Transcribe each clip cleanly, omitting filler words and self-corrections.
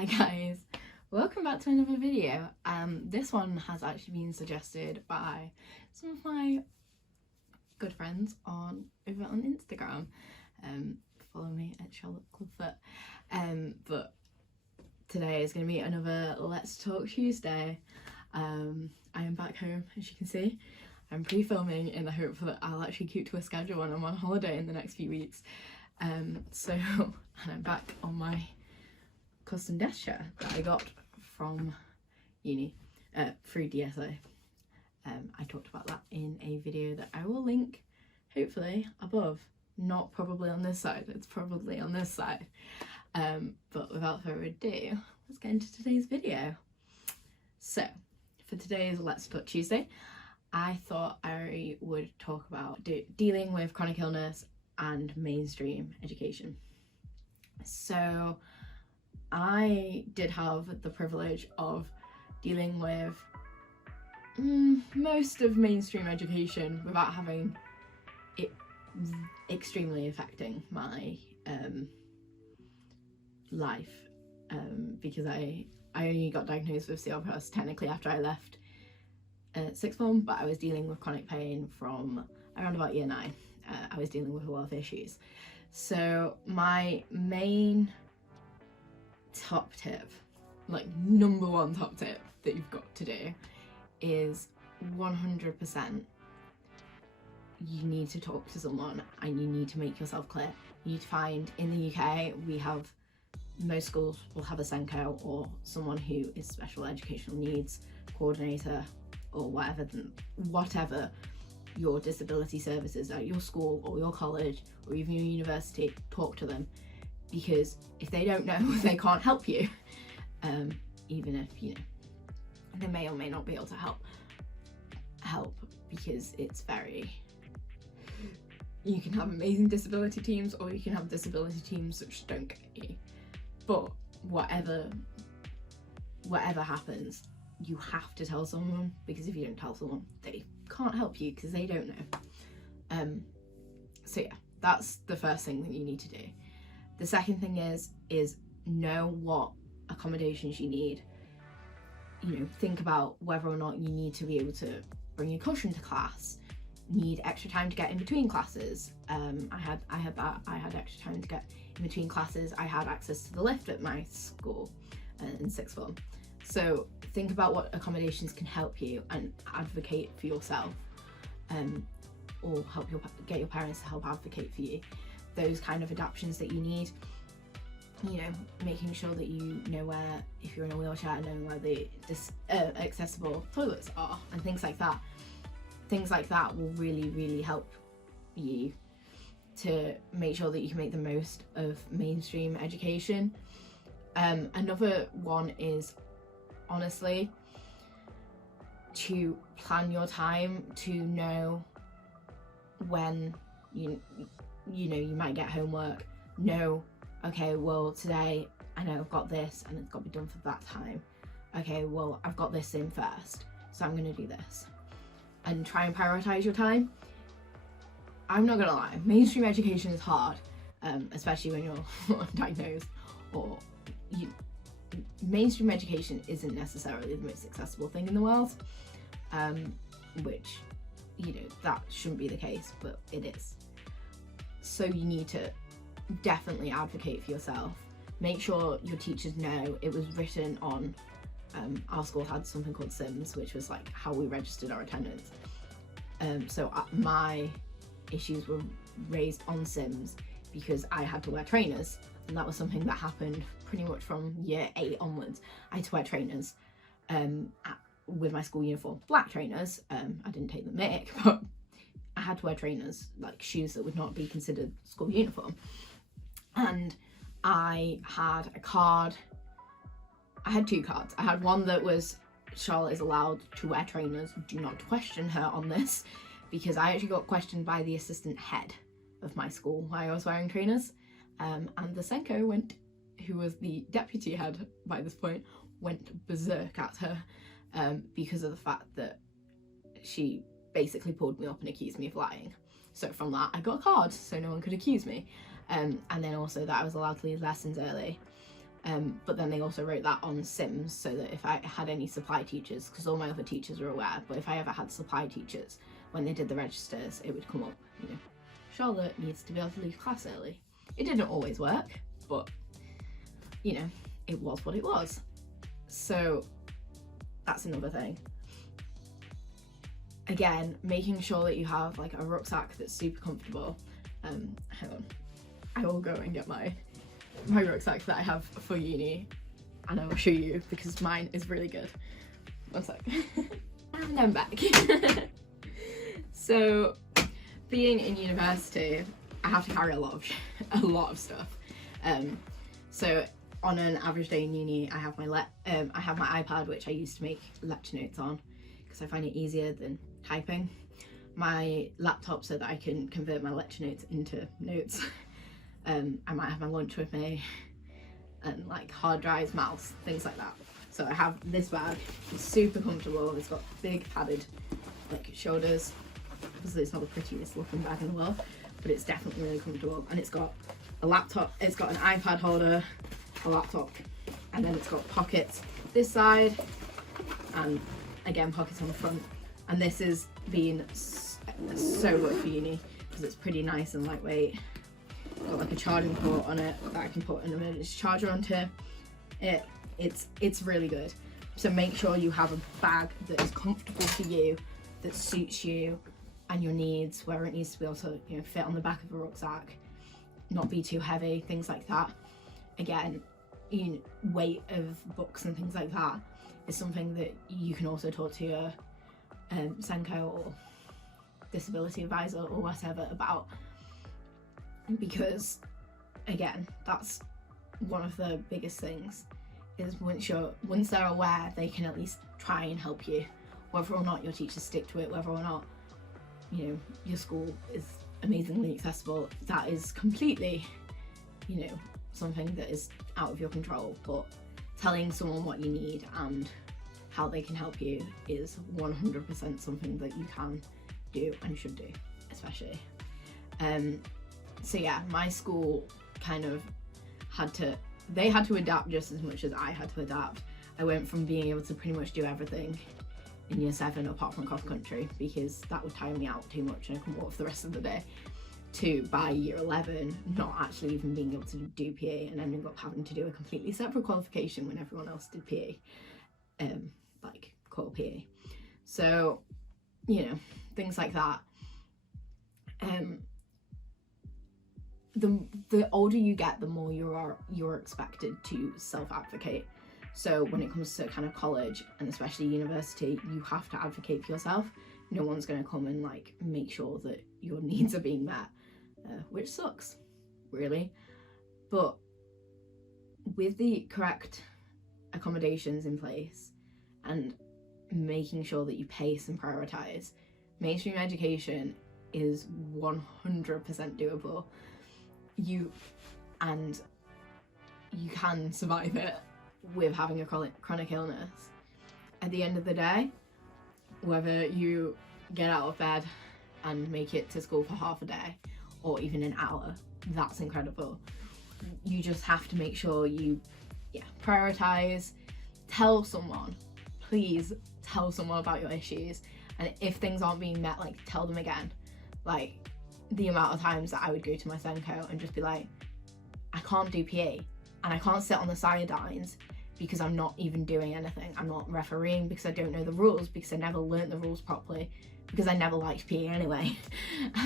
Hi guys, welcome back to another video. This one has actually been suggested by some of my good friends over on Instagram. Follow me at charlottesclubfoot. But today is going to be another Let's Talk Tuesday. I am back home, as you can see. I'm pre-filming in the hope that I'll actually keep to a schedule when I'm on holiday in the next few weeks. And I'm back on my custom desk chair that I got from uni through DSA. I talked about that in a video that I will link hopefully above, not probably on this side, it's probably on this side. But without further ado, let's get into today's video. So for today's Let's Talk Tuesday, I thought I would talk about dealing with chronic illness and mainstream education. So I did have the privilege of dealing with most of mainstream education without having it extremely affecting my life, because I only got diagnosed with CLPS technically after I left sixth form, but I was dealing with chronic pain from around about year 9. I was dealing with a lot of issues. So my main top tip, like number one top tip that you've got to do is 100% you need to talk to someone and you need to make yourself clear. You need to find, in the UK, most schools will have a SENCO or someone who is special educational needs coordinator or whatever your disability services at your school or your college or even your university. Talk to them, because if they don't know, they can't help you, even if they may or may not be able to help, because it's you can have amazing disability teams or you can have disability teams which don't get you, but whatever happens, you have to tell someone, because if you don't tell someone, they can't help you because they don't know. So yeah, that's the first thing that you need to do. The second thing is know what accommodations you need. Think about whether or not you need to be able to bring a cushion to class, need extra time to get in between classes. I had that. I had extra time to get in between classes. I had access to the lift at my school in sixth form. So think about what accommodations can help you and advocate for yourself, or get your parents to help advocate for you. Those kind of adaptations that you need. Making sure that you know where, if you're in a wheelchair, knowing where the accessible toilets are and things like that. Things like that will really, really help you to make sure that you can make the most of mainstream education. Another one is, honestly, to plan your time, to know when you might get homework. Okay, well today I know I've got this and it's got to be done for that time. Okay, well I've got this in first, so I'm going to do this. And try and prioritize your time. I'm not gonna lie, mainstream education is hard, especially when you're diagnosed, or mainstream education isn't necessarily the most accessible thing in the world, which that shouldn't be the case, but it is. So you need to definitely advocate for yourself. Make sure your teachers know. It was written on, our school had something called Sims, which was like how we registered our attendance. So my issues were raised on Sims because I had to wear trainers, and that was something that happened pretty much from year 8 onwards. I had to wear trainers with my school uniform, black trainers. I didn't take the mick, but I had to wear trainers, like shoes that would not be considered school uniform. And I had a card. I had 2 cards. I had one that was, Charlotte is allowed to wear trainers, do not question her on this, because I actually got questioned by the assistant head of my school while I was wearing trainers, and the SENCO who was the deputy head by this point, went berserk at her because of the fact that she basically pulled me up and accused me of lying. So from that I got a card so no one could accuse me, and then also that I was allowed to leave lessons early, But then they also wrote that on Sims, so that if I had any supply teachers, because all my other teachers were aware, but if I ever had supply teachers, when they did the registers, it would come up, you know, Charlotte needs to be able to leave class early. It didn't always work, but, you know, it was what it was. So that's another thing. Again, making sure that you have like a rucksack that's super comfortable. Hang on, I will go and get my rucksack that I have for uni, and I will show you because mine is really good. One sec. And I'm back. So, being in university, I have to carry a lot of stuff. So on an average day in uni, I have my iPad, which I use to make lecture notes on, because I find it easier than typing. My laptop, so that I can convert my lecture notes into notes. I might have my lunch with me, and like hard drives, mouse, things like that. So I have this bag. It's super comfortable. It's got big padded like shoulders. Obviously it's not the prettiest looking bag in the world, but it's definitely really comfortable. And it's got a laptop, it's got an iPad holder, a laptop, and then it's got pockets this side, and again pockets on the front. And this has been so good for uni because it's pretty nice and lightweight. Got like a charging port on it that I can put an emergency charger onto. It's really good. So make sure you have a bag that is comfortable for you, that suits you and your needs, where it needs to be able to, you know, fit on the back of a rucksack, not be too heavy, things like that. Again, you know, weight of books and things like that is something that you can also talk to your Senko or disability advisor or whatever about, because again, that's one of the biggest things, is once they're aware, they can at least try and help you, whether or not your teachers stick to it, whether or not, you know, your school is amazingly accessible. That is completely, you know, something that is out of your control, but telling someone what you need and how they can help you is 100% something that you can do and should do, especially. So yeah, my school kind of had to adapt just as much as I had to adapt. I went from being able to pretty much do everything in year 7 apart from cross country, because that would tire me out too much and I couldn't walk for the rest of the day, to by year 11 not actually even being able to do PA and ending up having to do a completely separate qualification when everyone else did PA, like core PA. So, you know, things like that. The older you get, the more you're expected to self-advocate. So when it comes to kind of college and especially university, you have to advocate for yourself. No one's going to come and like make sure that your needs are being met, which sucks, really. But with the correct accommodations in place and making sure that you pace and prioritize, mainstream education is 100% doable. You can survive it with having a chronic illness. At the end of the day, whether you get out of bed and make it to school for half a day or even an hour, that's incredible. You just have to make sure you prioritize. Tell someone, please tell someone about your issues, and if things aren't being met, like, tell them again. Like, the amount of times that I would go to my Senko and just be like, I can't do PA and I can't sit on the sidelines because I'm not even doing anything. I'm not refereeing because I don't know the rules, because I never learnt the rules properly, because I never liked PA anyway.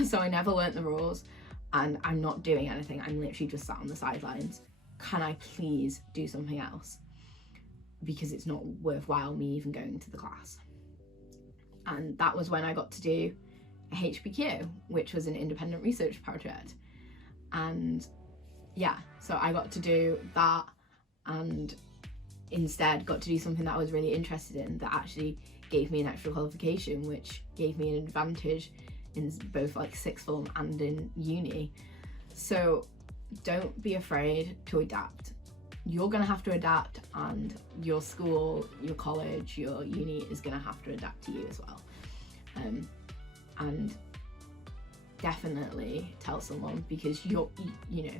So I never learnt the rules and I'm not doing anything. I'm literally just sat on the sidelines. Can I please do something else? Because it's not worthwhile me even going to the class. And that was when I got to do a HPQ, which was an independent research project. And yeah, so I got to do that and instead got to do something that I was really interested in, that actually gave me an extra qualification, which gave me an advantage in both like sixth form and in uni. So don't be afraid to adapt. You're gonna have to adapt, and your school, your college, your uni is gonna have to adapt to you as well. And definitely tell someone, because you know,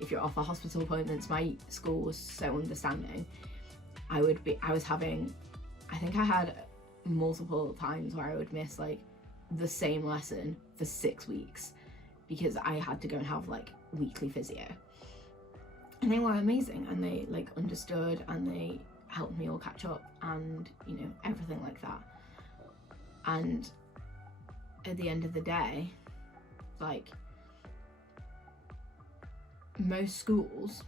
if you're off for hospital appointments. My school was so understanding. I was having, I think I had multiple times where I would miss like the same lesson for 6 weeks because I had to go and have like weekly physio. And they were amazing, and they like understood, and they helped me all catch up, and you know, everything like that. And at the end of the day, like, most schools,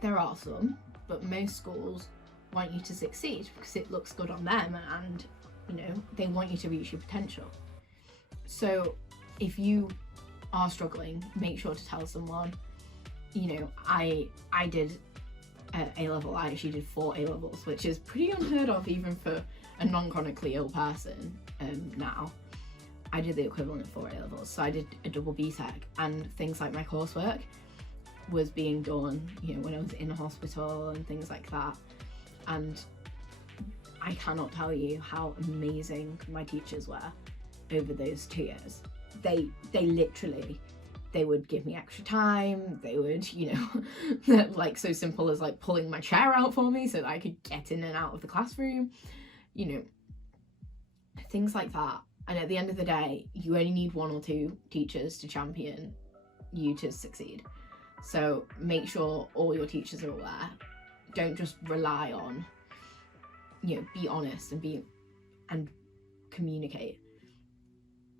there are some, but most schools want you to succeed because it looks good on them, and you know, they want you to reach your potential. So if you are struggling, make sure to tell someone. You know, I did A-level. I actually did 4 A-levels, which is pretty unheard of even for a non-chronically ill person. Now I did the equivalent of 4 A-levels, so I did a double BTEC, and things like my coursework was being done, you know, when I was in a hospital and things like that. And I cannot tell you how amazing my teachers were over those 2 years. They literally, they would give me extra time. They would, you know, like so simple as like pulling my chair out for me so that I could get in and out of the classroom, you know, things like that. And at the end of the day, you only need 1 or 2 teachers to champion you to succeed. So make sure all your teachers are aware. Don't just rely on, you know, be honest and communicate.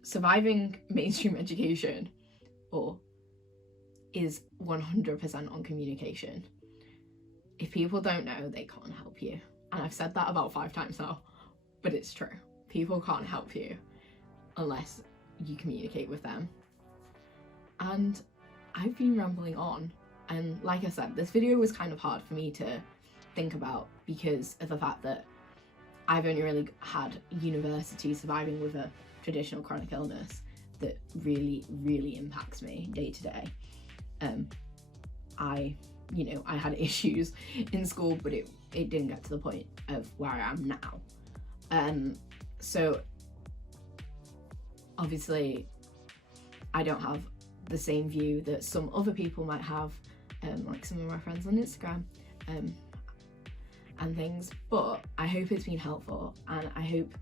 Surviving mainstream education is 100% on communication. If people don't know, they can't help you. And I've said that about 5 times now, but it's true. People can't help you unless you communicate with them. And I've been rambling on, and like I said, this video was kind of hard for me to think about because of the fact that I've only really had university surviving with a traditional chronic illness that really, really impacts me day to day. I had issues in school, but it didn't get to the point of where I am now. So obviously I don't have the same view that some other people might have, like some of my friends on Instagram and things, but I hope it's been helpful, and I hope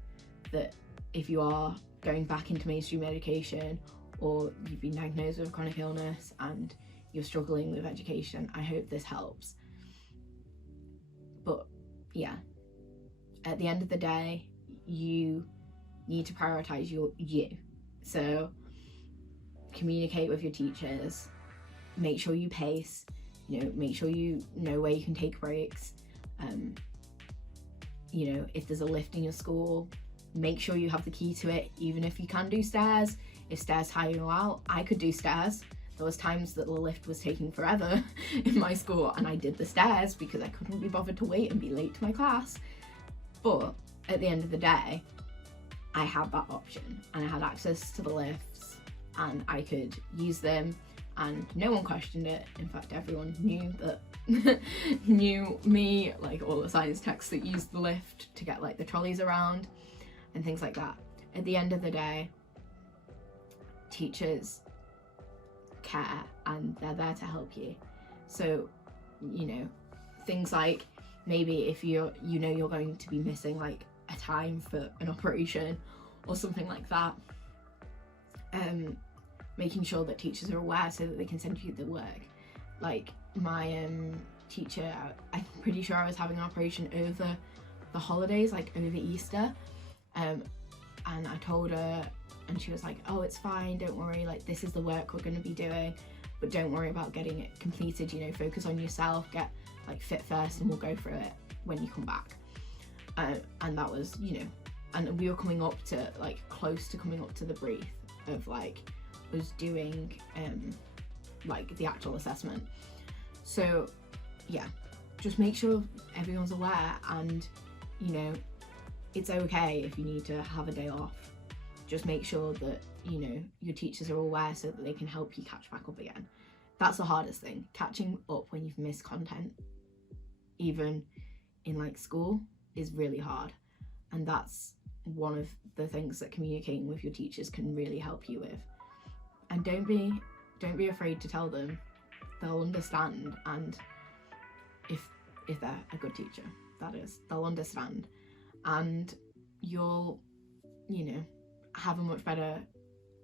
that if you are going back into mainstream education, or you've been diagnosed with a chronic illness and you're struggling with education, I hope this helps. But yeah, at the end of the day, you need to prioritize you. So communicate with your teachers, make sure you pace, you know, make sure you know where you can take breaks. You know, if there's a lift in your school, make sure you have the key to it, even if you can do stairs. If stairs tire you out, I could do stairs. There was times that the lift was taking forever in my school, and I did the stairs because I couldn't be bothered to wait and be late to my class. But at the end of the day, I had that option, and I had access to the lifts, and I could use them, and no one questioned it. In fact, everyone knew that knew me, like all the science texts that used the lift to get like the trolleys around and things like that. At the end of the day, teachers care, and they're there to help you. So, you know, things like maybe if you're going to be missing like a time for an operation or something like that, making sure that teachers are aware so that they can send you the work. Like my teacher, I'm pretty sure I was having an operation over the holidays, like over Easter, and I told her, and she was like, oh, it's fine, don't worry, like this is the work we're going to be doing, but don't worry about getting it completed, you know, focus on yourself, get like fit first, and we'll go through it when you come back. And that was, you know, and we were coming up to like close to coming up to the brief of like us doing like the actual assessment. So yeah, just make sure everyone's aware, and you know, it's okay if you need to have a day off. Just make sure that, you know, your teachers are aware so that they can help you catch back up again. That's the hardest thing, catching up when you've missed content, even in like school, is really hard. And that's one of the things that communicating with your teachers can really help you with. And don't be afraid to tell them they'll understand, and if they're a good teacher, that is, they'll understand, and you'll, you know, have a much better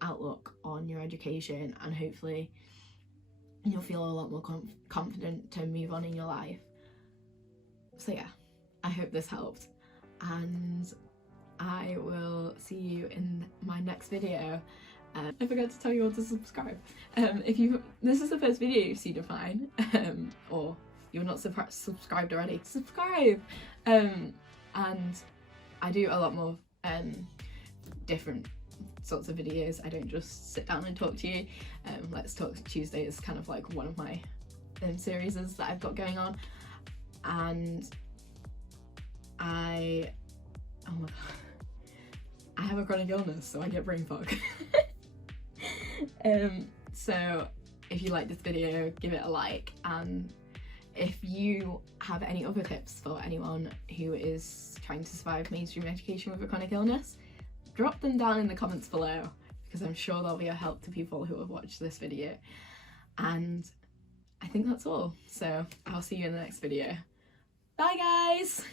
outlook on your education, and hopefully you'll feel a lot more confident to move on in your life. So yeah, I hope this helped, and I will see you in my next video. I forgot to tell you all to subscribe. If this is the first video you've seen of mine, or you're not subscribed already, subscribe. And I do a lot more different sorts of videos. I don't just sit down and talk to you. Let's Talk Tuesday is kind of like one of my series that I've got going on, and I have a chronic illness, so I get brain fog. So if you like this video, give it a like, and if you have any other tips for anyone who is trying to survive mainstream education with a chronic illness, drop them down in the comments below, because I'm sure they'll be a help to people who have watched this video. And I think that's all, so I'll see you in the next video. Bye guys!